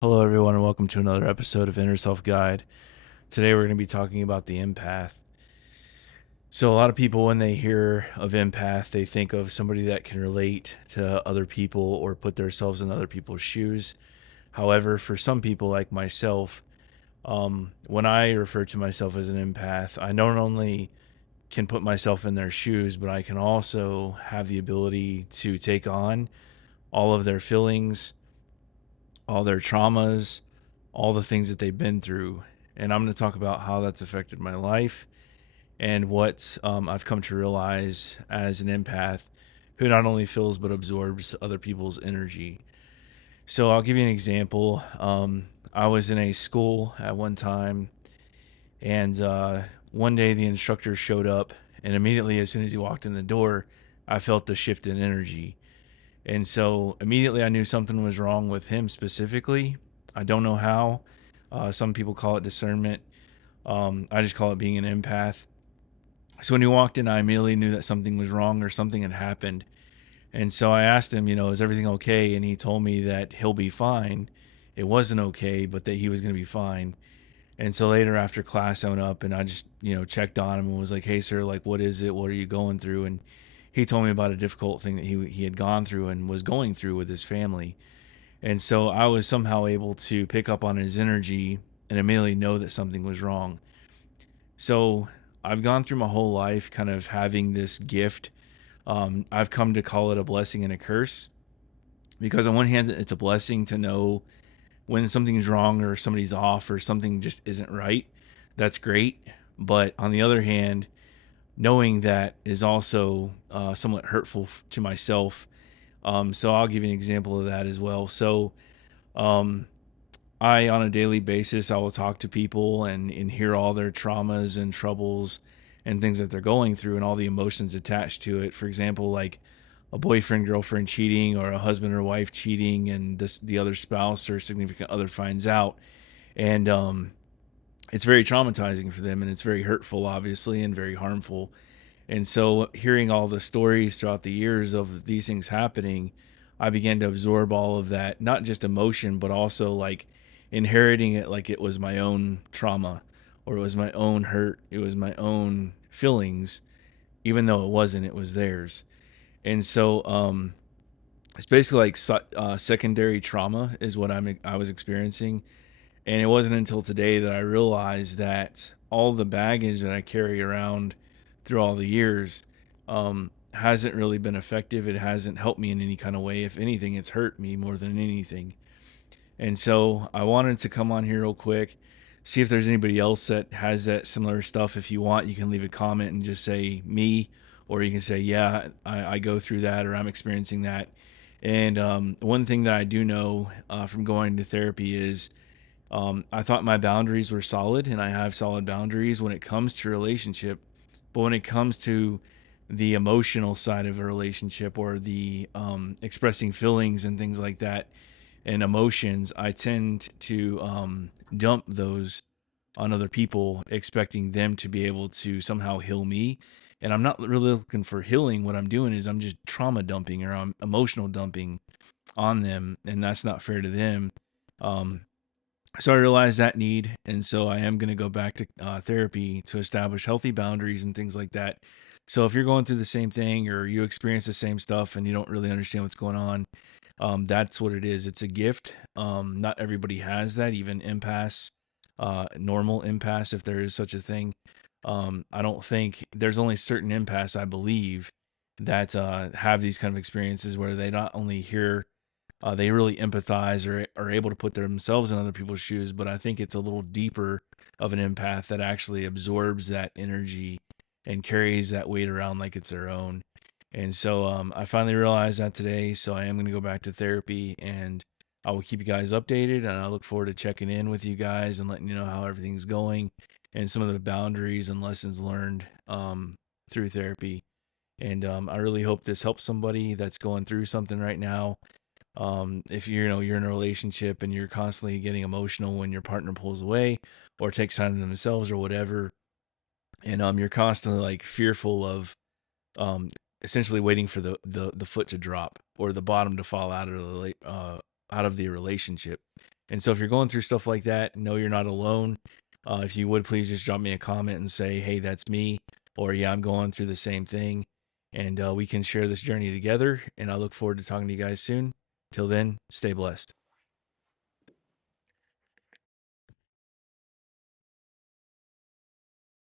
Hello, everyone, and welcome to another episode of Inner Self Guide. Today, we're going to be talking about the empath. So, a lot of people, when they hear of empath, they think of somebody that can relate to other people or put themselves in other people's shoes. However, for some people like myself, when I refer to myself as an empath, I not only can put myself in their shoes, but I can also have the ability to take on all of their feelings, all their traumas, all the things that they've been through. And I'm going to talk about how that's affected my life and what I've come to realize as an empath who not only feels but absorbs other people's energy. So I'll give you an example. I was in a school at one time, and one day the instructor showed up, and immediately, as soon as he walked in the door, I felt the shift in energy. And so immediately I knew something was wrong with him specifically. I don't know how. Some people call it discernment. I just call it being an empath. So when he walked in, I immediately knew that something was wrong or something had happened. And so I asked him, is everything okay? And he told me that he'll be fine. It wasn't okay, but that he was going to be fine. And so later after class, I went up and I just, checked on him and was like, hey, sir, like, what is it? What are you going through? And he told me about a difficult thing that he had gone through and was going through with his family. And so I was somehow able to pick up on his energy and immediately know that something was wrong. So I've gone through my whole life kind of having this gift. I've come to call it a blessing and a curse because, on one hand, it's a blessing to know when something's wrong or somebody's off or something just isn't right. That's great. But on the other hand, knowing that is also somewhat hurtful to myself. So I'll give you an example of that as well. So um, I, on a daily basis, I will talk to people and hear all their traumas and troubles and things that they're going through and all the emotions attached to it. For example, like a boyfriend, girlfriend cheating or a husband or wife cheating, and the other spouse or significant other finds out. And it's very traumatizing for them and it's very hurtful, obviously, and very harmful. And so, hearing all the stories throughout the years of these things happening, I began to absorb all of that, not just emotion, but also like inheriting it like it was my own trauma or it was my own hurt, it was my own feelings, even though it wasn't, it was theirs. And so, it's basically like secondary trauma is what I was experiencing. And it wasn't until today that I realized that all the baggage that I carry around through all the years hasn't really been effective. It hasn't helped me in any kind of way. If anything, it's hurt me more than anything. And so I wanted to come on here real quick, see if there's anybody else that has that similar stuff. If you want, you can leave a comment and just say me, or you can say, yeah, I go through that, or I'm experiencing that. And one thing that I do know from going to therapy is I thought my boundaries were solid, and I have solid boundaries when it comes to relationship. But when it comes to the emotional side of a relationship or the expressing feelings and things like that and emotions, I tend to dump those on other people, expecting them to be able to somehow heal me. And I'm not really looking for healing. What I'm doing is I'm just trauma dumping or I'm emotional dumping on them, and that's not fair to them. Um, so I realized that need, and so I am going to go back to therapy to establish healthy boundaries and things like that. So if you're going through the same thing or you experience the same stuff and you don't really understand what's going on, that's what it is. It's a gift. Not everybody has that, even empaths, normal empaths, if there is such a thing. I don't think there's only certain empaths, I believe, that have these kind of experiences where they not only hear they really empathize or are able to put themselves in other people's shoes. But I think it's a little deeper of an empath that actually absorbs that energy and carries that weight around like it's their own. And so I finally realized that today. So I am going to go back to therapy and I will keep you guys updated. And I look forward to checking in with you guys and letting you know how everything's going and some of the boundaries and lessons learned through therapy. And I really hope this helps somebody that's going through something right now. If you're in a relationship and you're constantly getting emotional when your partner pulls away or takes time to themselves or whatever, and you're constantly like fearful of um essentially waiting for the foot to drop or the bottom to fall out of the relationship. And so if you're going through stuff like that, know you're not alone. If you would please just drop me a comment and say, hey, that's me, or yeah, I'm going through the same thing. And we can share this journey together. And I look forward to talking to you guys soon. Till then, stay blessed.